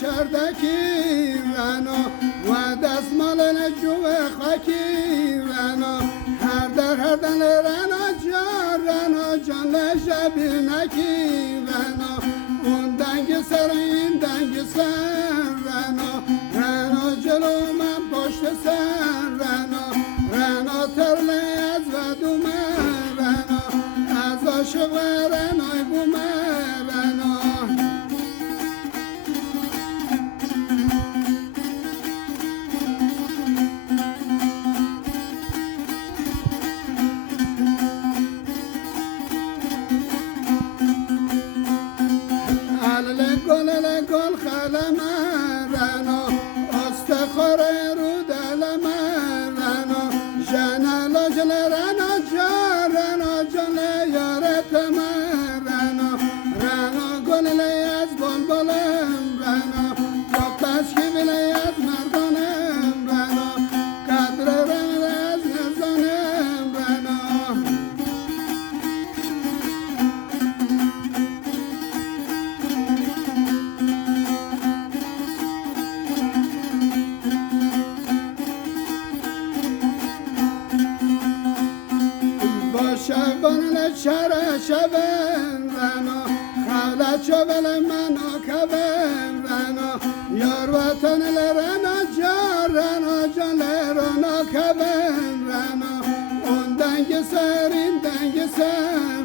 چردکی رنا و دستمال جو خاکی رنا هر دن رنا جان شبی نکی رنا اون دنگ سر این دنگ سر رنا جلو من پشت سر رنا ترله از ودو من رنا از عاشق رنای بو من رنا گل خلم رنا استخار رو دلم رنا جنال جل رنا جان یارت من رنا گل از بلبلم رنا با پشکی بلی از مردانم رنا قدر رنا از نزانم رنا شبان چرا شبن رنا خالت شبل منو کبن رنا یار وطن لرنا جان لرنا کبن رنا اون دنگ سر این دنگ سر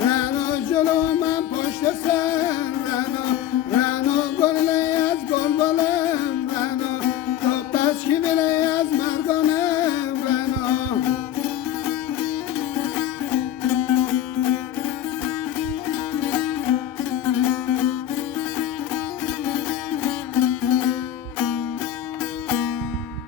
رنا جلو من پشت سر